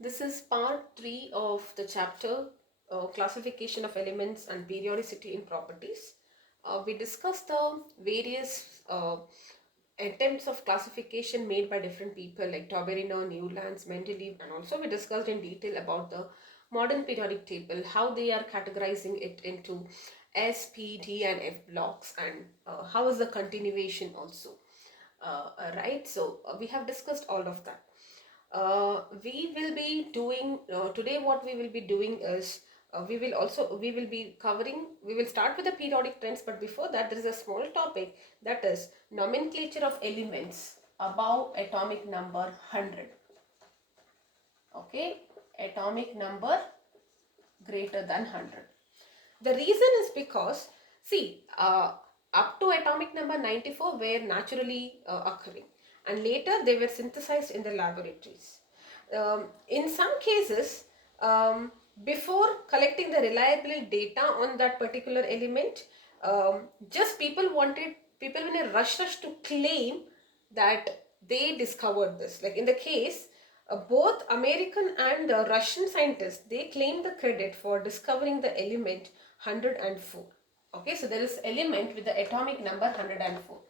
This is part 3 of the chapter Classification of Elements and Periodicity in Properties. We discussed the various attempts of classification made by different people like Taubirino, Newlands, Mendeleev, and also we discussed in detail about the modern periodic table, how they are categorizing it into S, P, D, and F blocks, and how is the continuation also. Right, so we have discussed all of that. We will be doing today, what we will be doing is we will be covering, we will start with the periodic trends, but before that there is a small topic, that is nomenclature of elements above atomic number 100. Okay, atomic number greater than 100. The reason is because, see, up to atomic number 94 were naturally occurring, and later they were synthesized in the laboratories. In some cases, before collecting the reliable data on that particular element, just people in a rush to claim that they discovered this. Like in the case, both American and Russian scientists, they claim the credit for discovering the element 104. Okay, so there is element with the atomic number 104.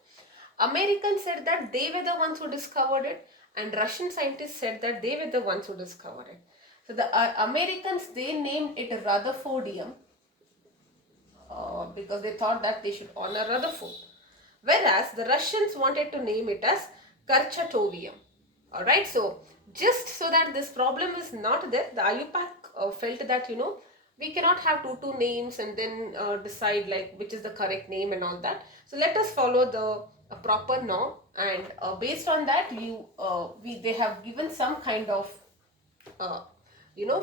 Americans said that they were the ones who discovered it, and Russian scientists said that they were the ones who discovered it. So the Americans, they named it Rutherfordium because they thought that they should honor Rutherford. Whereas the Russians wanted to name it as Karchatovium. Alright, so just so that this problem is not there, the IUPAC felt that, we cannot have two names and then decide like which is the correct name and all that. So let us follow the proper norm, and based on that, they have given some kind of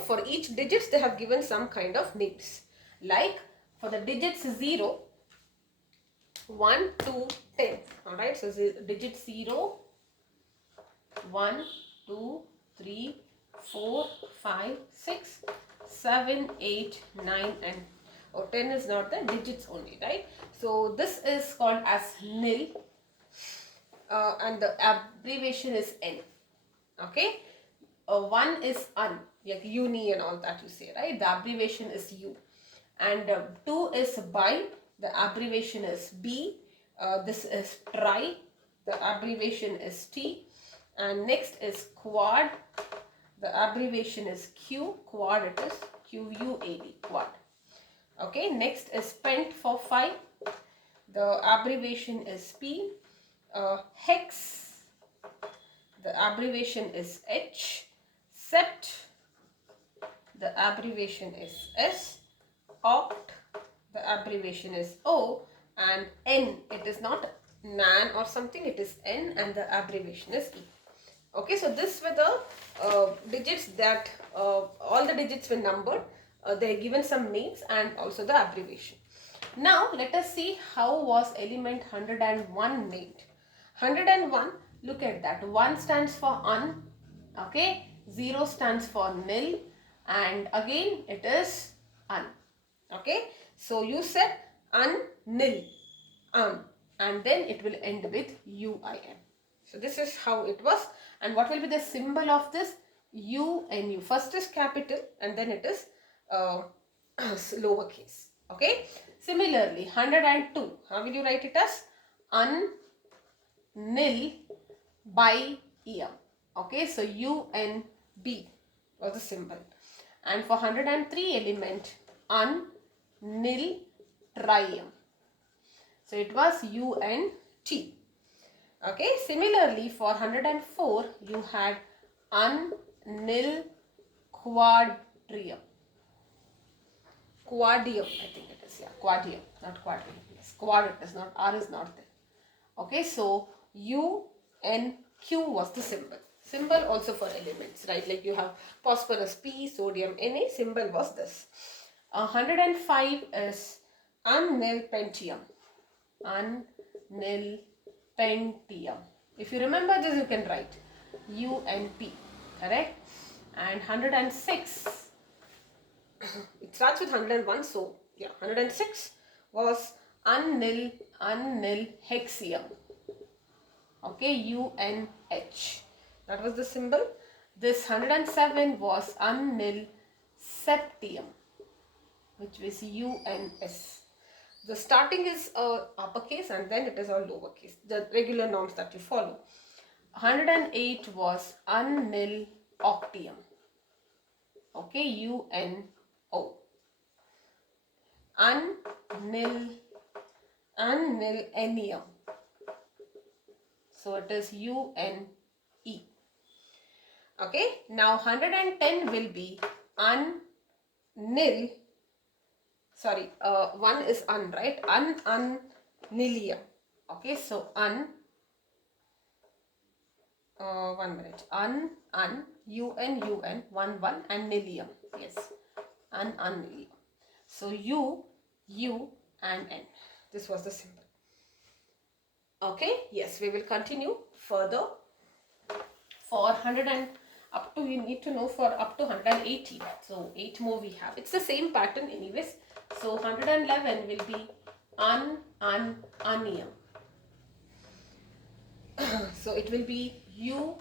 for each digits they have given some kind of names. Like for the digits 0, 1, 2, 10. Alright, so digit 0, 1, 2, 3, 4, 5, 6, 7, 8, 9, and 10 is not the digits only, right? So this is called as nil, and the abbreviation is N. Okay, 1 is un, like uni and all that you say, right? The abbreviation is U. And 2 is bi, the abbreviation is B. This is tri, the abbreviation is T. And next is quad, the abbreviation is Q, quad it is QUAD, quad. Okay, next is pent for 5, the abbreviation is P. Hex, the abbreviation is H. Sept, the abbreviation is S. Oct, the abbreviation is O. And N, it is not nan or something, it is N, and the abbreviation is E. Okay, so this were the digits that all the digits were numbered. They are given some names and also the abbreviation. Now let us see how was element 101 named. 101, look at that. 1 stands for un, okay, 0 stands for nil, and again it is un. Okay, so you said un, nil, and then it will end with UIN. So this is how it was. And what will be the symbol of this? UNU. First is capital and then it is lowercase. Okay. Similarly, 102. How will you write it as? Un, nil, bi, eum. Okay. So UNB was the symbol. And for 103 element, un, nil, trium. So it was UNT. Okay, similarly for 104 you had un, nil, quadrium. Quadium, I think it is, yeah, quadium, not quadrium. Yes, quad it is not, R is not there. Okay, so UNQ was the symbol. Symbol also for elements, right? Like you have phosphorus P, sodium Na, symbol was this. 105 is un, nil, pentium. Un, nil, pentium. If you remember this, you can write UNP, correct? And 106, it starts with 101, so yeah, 106 was un, nil, hexium. Okay, UNH. That was the symbol. This 107 was unnil septium, which is UNS. The starting is uppercase and then it is all lowercase, the regular norms that you follow. 108 was unnil octium. Okay, UNO. Unnil ennium. So it is UNE. Okay, now 110 will be unnil. Sorry, one is right? Unnilium. Okay, so 1 minute. UN, 1 and nilium. Yes, unnilium. So U and N. This was the symbol. Okay, yes, we will continue further for 100 and up to, you need to know for up to 118. So 8 more we have. It's the same pattern anyways. So 111 will be unium. So it will be U.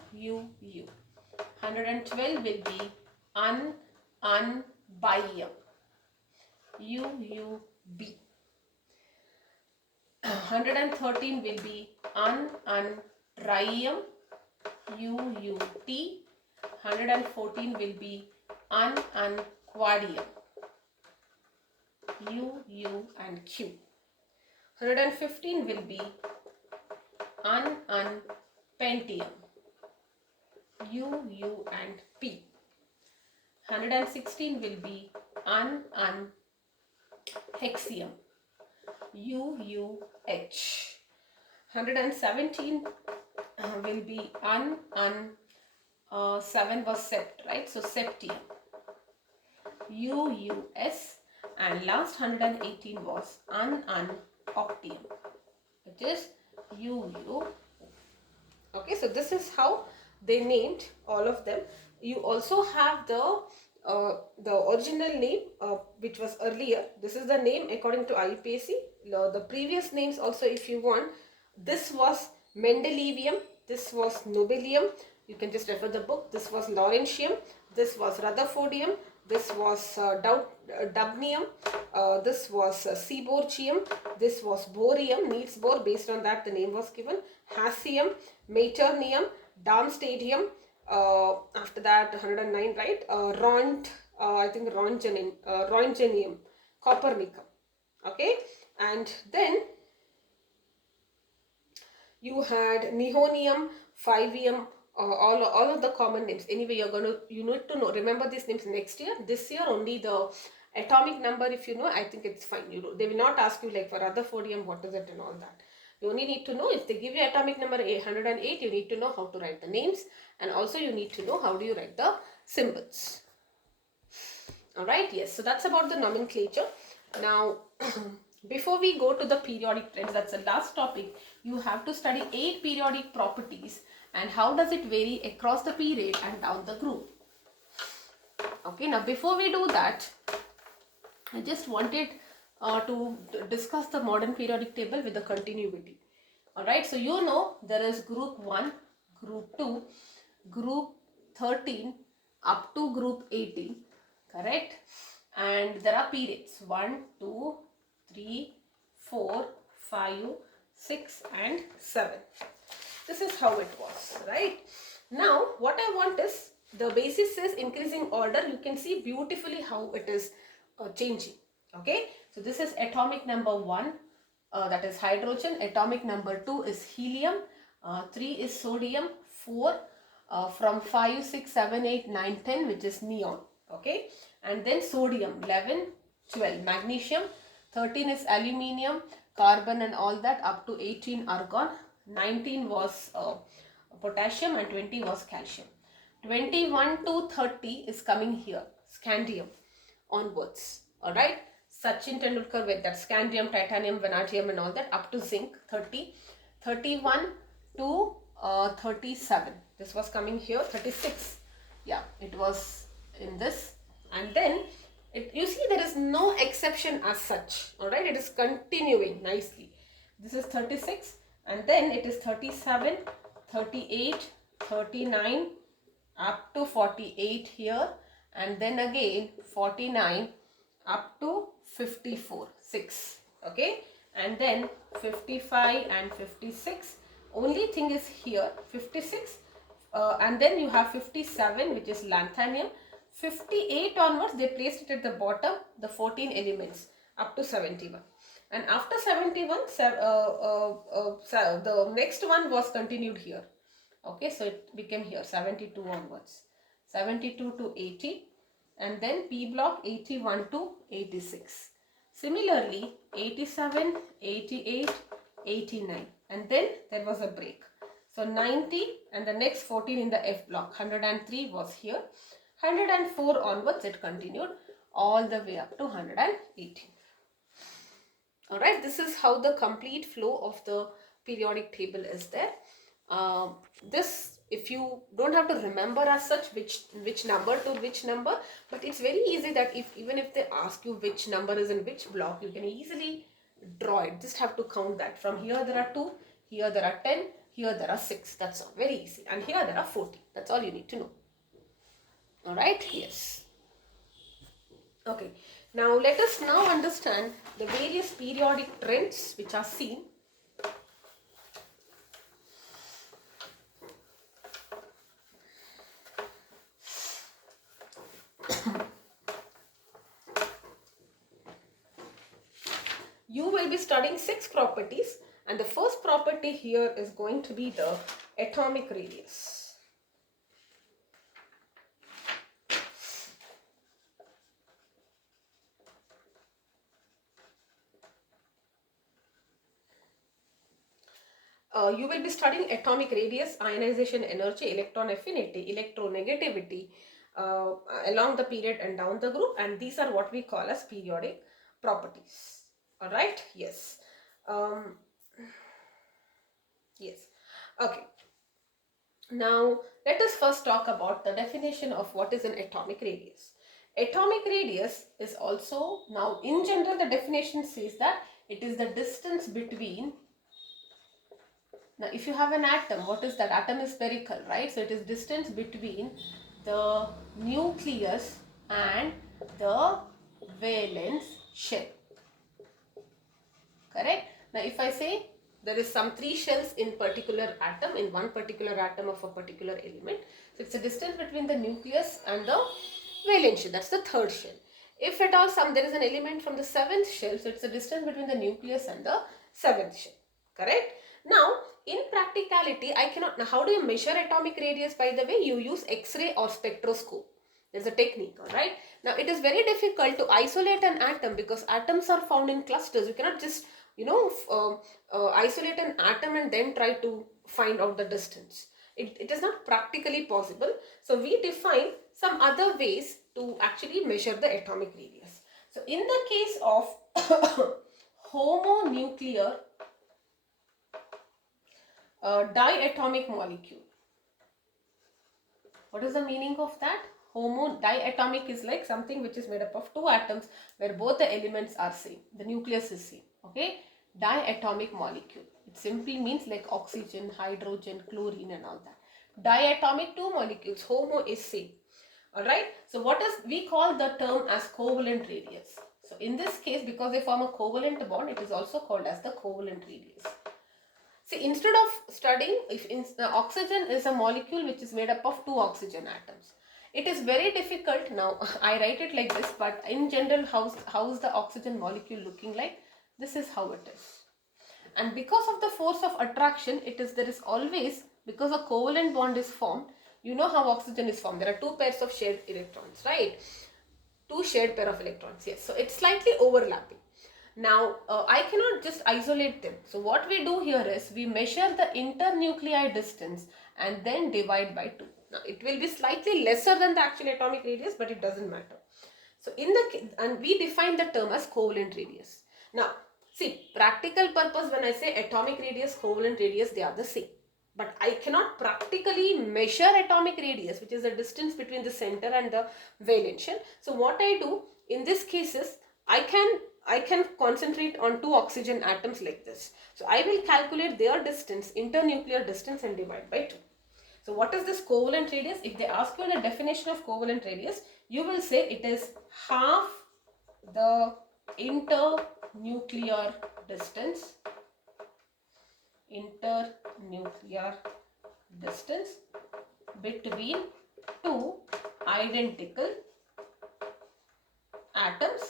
112 will be unbium. UUB. 113 will be untrium. UUT. 114 will be unquadium. UU and Q. 115 will be unpentium. UU and P. 116 will be hexium. UUH. 117 will be 7 was sept, right? So septium. UUS. And last 118 was octium, which is UU. Okay, so this is how they named all of them. You also have the original name which was earlier. This is the name according to IUPAC. The previous names also, if you want, this was Mendelevium, this was Nobelium. You can just refer the book. This was Laurentium, this was Rutherfordium, this was Dubnium, this was Seaborgium, this was Bohrium, Niels Bohr. Based on that, the name was given. Hassium, Maternium, Darmstadium. After that, 109, right? I think Roentgenium, Copernicum. Okay, and then you had Nihonium, Fivium, all of the common names. Anyway, you need to know, remember these names next year. This year only the atomic number, if you know, I think it's fine. They will not ask you like for Rutherfordium, what is it and all that. You only need to know, if they give you atomic number 808, you need to know how to write the names, and also you need to know how do you write the symbols. Alright, yes, so that's about the nomenclature. Now, before we go to the periodic trends, that's the last topic, you have to study 8 periodic properties and how does it vary across the period and down the group. Okay, now before we do that, I just wanted to discuss the modern periodic table with the continuity. Alright, so you know there is group 1, group 2, group 13 up to group 18, correct? And there are periods 1, 2, 3, 4, 5, 6 and 7. This is how it was, right? Now what I want is, the basis is increasing order. You can see beautifully how it is changing. Okay, so this is atomic number 1, that is hydrogen. Atomic number 2 is helium. 3 is sodium. 4 from 5, 6, 7, 8, 9, 10, which is neon. Okay, and then sodium 11, 12 magnesium, 13 is aluminium, carbon and all that, up to 18 argon, 19 was potassium and 20 was calcium. 21 to 30 is coming here, scandium onwards. Alright, Sachin Tendulkar with that scandium, titanium, vanadium and all that, up to zinc. 30, 31 to 37, this was coming here. 36, yeah, it was in this. And then you see there is no exception as such. Alright, it is continuing nicely. This is 36 and then it is 37, 38, 39, up to 48 here, and then again 49 up to 54, 6. Okay, and then 55 and 56. Only thing is here 56, and then you have 57, which is lanthanum. 58 onwards they placed it at the bottom, the 14 elements up to 71, and after 71 the next one was continued here. Okay, so it became here 72 onwards, 72 to 80, and then P block 81 to 86. Similarly 87, 88, 89, and then there was a break. So 90 and the next 14 in the F block, 103 was here, 104 onwards it continued all the way up to 118. Alright, this is how the complete flow of the periodic table is there. This, if you don't have to remember as such which number to which number, but it's very easy that even if they ask you which number is in which block, you can easily draw it. Just have to count that. From here there are 2, here there are 10, here there are 6. That's all. Very easy. And here there are 40. That's all you need to know. Alright, yes. Okay, now let us now understand the various periodic trends which are seen. You will be studying 6 properties, and the first property here is going to be the atomic radius. You will be studying atomic radius, ionization energy, electron affinity, electronegativity along the period and down the group, and these are what we call as periodic properties. Alright, yes. Yes, okay. Now let us first talk about the definition of what is an atomic radius. Atomic radius is also, now in general the definition says that it is the distance between. Now if you have an atom, what is that? Atom is spherical, right? So it is distance between the nucleus and the valence shell. Correct? Now if I say there is some 3 shells in particular atom, in one particular atom of a particular element, so it's a distance between the nucleus and the valence shell. That's the 3rd shell. If at all there is an element from the 7th shell, so it's a distance between the nucleus and the 7th shell. Correct? Now in practicality, I cannot. Now how do you measure atomic radius? By the way, you use X-ray or spectroscope. There's a technique, alright. Now it is very difficult to isolate an atom because atoms are found in clusters. You cannot just isolate an atom and then try to find out the distance. It is not practically possible. So we define some other ways to actually measure the atomic radius. So in the case of homonuclear diatomic molecule, what is the meaning of that? Diatomic is like something which is made up of 2 atoms where both the elements are same. The nucleus is same. Okay, diatomic molecule. It simply means like oxygen, hydrogen, chlorine and all that. Diatomic 2 molecules. Homo is same. Alright. So what is, we call the term as covalent radius. So in this case, because they form a covalent bond, it is also called as the covalent radius. See, instead of studying if oxygen is a molecule which is made up of 2 oxygen atoms, it is very difficult. Now I write it like this, but in general, how is the oxygen molecule looking like? This is how it is. And because of the force of attraction, there is always, because a covalent bond is formed, you know how oxygen is formed. There are 2 pairs of shared electrons, right? 2 shared pair of electrons, yes. So it's slightly overlapping. Now I cannot just isolate them. So what we do here is we measure the internuclei distance and then divide by 2. Now it will be slightly lesser than the actual atomic radius, but it doesn't matter. So and we define the term as covalent radius. Now see, practical purpose, when I say atomic radius, covalent radius, they are the same. But I cannot practically measure atomic radius, which is the distance between the center and the valence shell. So what I do in this cases, I can concentrate on 2 oxygen atoms like this. So I will calculate their distance, internuclear distance, and divide by 2. So what is this covalent radius? If they ask you the definition of covalent radius, you will say it is half the internuclear distance between two identical atoms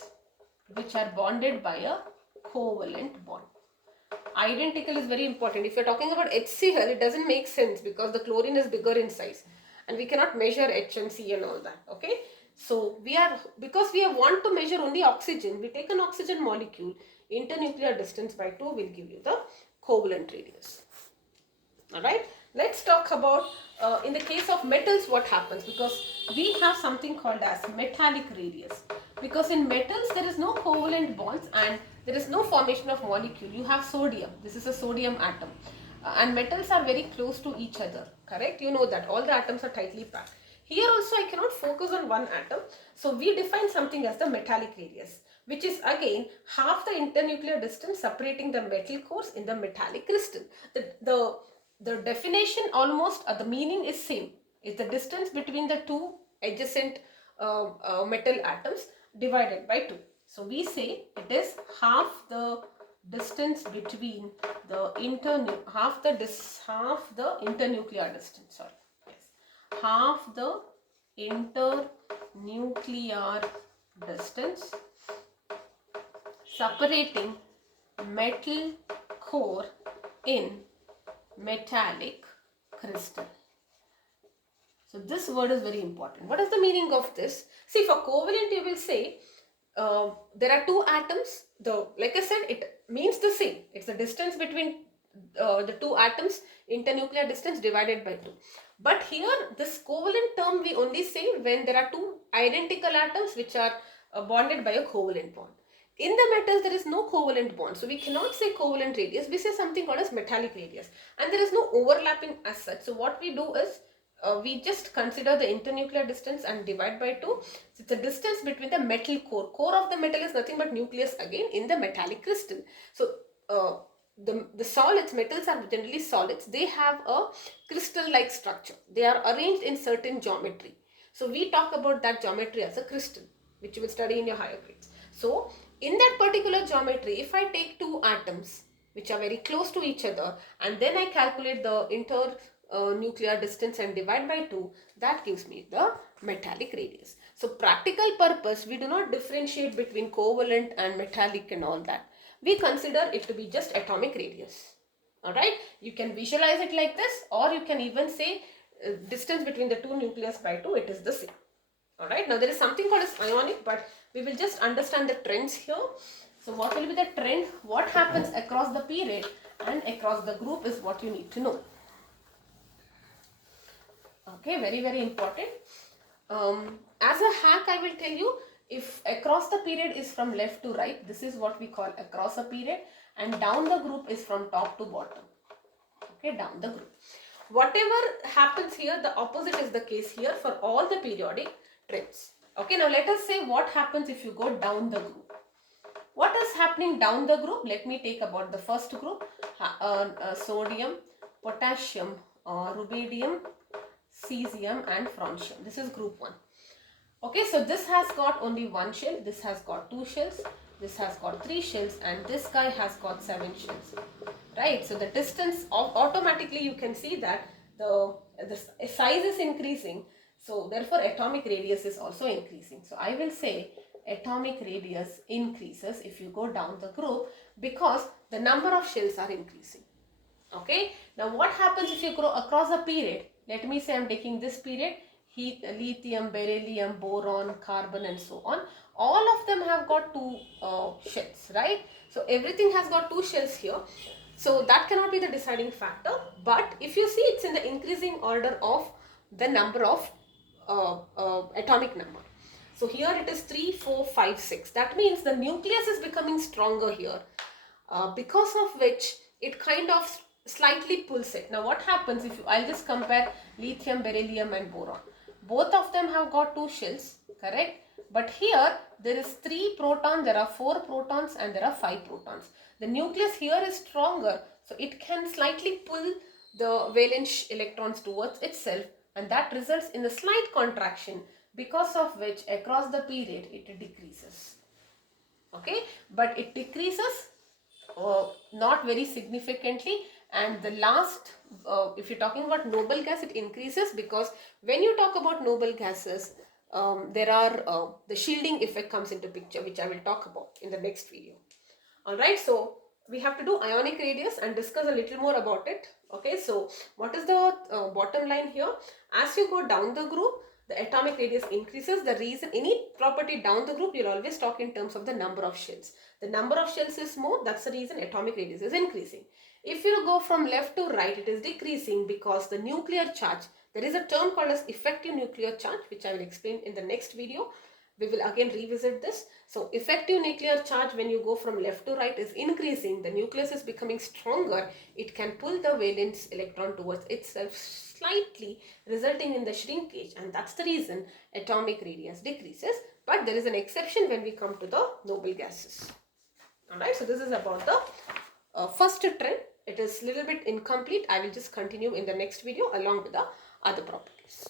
which are bonded by a covalent bond. Identical is very important. If you're talking about HCl, it doesn't make sense because the chlorine is bigger in size and we cannot measure H and C and all that. Okay, so because we want to measure only oxygen, we take an oxygen molecule, internuclear distance by 2 will give you the covalent radius. Alright, let's talk about in the case of metals what happens, because we have something called as metallic radius. Because in metals there is no covalent bonds and there is no formation of molecule. You have sodium. This is a sodium atom. And metals are very close to each other. Correct? You know that. All the atoms are tightly packed. Here also I cannot focus on one atom. So we define something as the metallic radius, which is again half the internuclear distance separating the metal cores in the metallic crystal. The definition almost, the meaning is same. It's the distance between the two adjacent metal atoms divided by 2. So we say it is half the distance between the half the internuclear distance. Sorry, yes, half the internuclear distance separating metal core in metallic crystal. So this word is very important. What is the meaning of this? See, for covalent you will say there are two atoms. Like I said, it means the same. It's the distance between the two atoms, internuclear distance divided by 2. But here this covalent term we only say when there are two identical atoms which are bonded by a covalent bond. In the metals there is no covalent bond, so we cannot say covalent radius. We say something called as metallic radius, and there is no overlapping as such. So what we do is we just consider the internuclear distance and divide by 2. So it's the distance between the metal core. Core of the metal is nothing but nucleus again in the metallic crystal. So the solids, metals are generally solids. They have a crystal-like structure. They are arranged in certain geometry. So we talk about that geometry as a crystal, which you will study in your higher grades. So in that particular geometry, if I take two atoms which are very close to each other and then I calculate the internuclear distance and divide by 2, that gives me the metallic radius. So practical purpose, we do not differentiate between covalent and metallic and all that. We consider it to be just atomic radius. Alright, you can visualize it like this, or you can even say distance between the two nucleus by 2, it is the same. Alright, now there is something called as ionic, but we will just understand the trends here. So what will be the trend? What happens across the period and across the group is what you need to know. Okay, very, very important. As a hack, I will tell you, if across the period is from left to right, this is what we call across a period, and down the group is from top to bottom. Okay, down the group. Whatever happens here, the opposite is the case here for all the periodic trends. Okay, now let us say what happens if you go down the group. What is happening down the group? Let me take about the first group, sodium, potassium, rubidium, cesium and francium. This is group 1. Okay, so this has got only one shell, this has got 2 shells, this has got 3 shells, and this guy has got 7 shells. Right, so the distance automatically you can see that the size is increasing, so therefore atomic radius is also increasing. So I will say atomic radius increases if you go down the group because the number of shells are increasing. Okay, now what happens if you go across a period? Let me say I am taking this period, lithium, beryllium, boron, carbon and so on. All of them have got 2 shells, right? So everything has got 2 shells here. So that cannot be the deciding factor. But if you see, it's in the increasing order of the number of atomic number. So here it is 3, 4, 5, 6. That means the nucleus is becoming stronger here, because of which it kind of slightly pulls it. Now what happens if I'll just compare lithium, beryllium and boron. Both of them have got 2 shells, correct? But here there is 3 protons, there are 4 protons and there are 5 protons. The nucleus here is stronger, so it can slightly pull the valence electrons towards itself, and that results in a slight contraction, because of which across the period it decreases. Okay, but it decreases not very significantly. And the last, if you're talking about noble gas, it increases, because when you talk about noble gases, there are the shielding effect comes into picture, which I will talk about in the next video. Alright, so we have to do ionic radius and discuss a little more about it. Okay, so what is the bottom line here? As you go down the group, the atomic radius increases. The reason, any property down the group, you'll always talk in terms of the number of shells. The number of shells is more, that's the reason atomic radius is increasing. If you go from left to right, it is decreasing, because the nuclear charge, there is a term called as effective nuclear charge, which I will explain in the next video. We will again revisit this. So effective nuclear charge, when you go from left to right, is increasing. The nucleus is becoming stronger. It can pull the valence electron towards itself slightly, resulting in the shrinkage, and that's the reason atomic radius decreases. But there is an exception when we come to the noble gases. Alright, so this is about the first trend. It is little bit incomplete. I will just continue in the next video along with the other properties.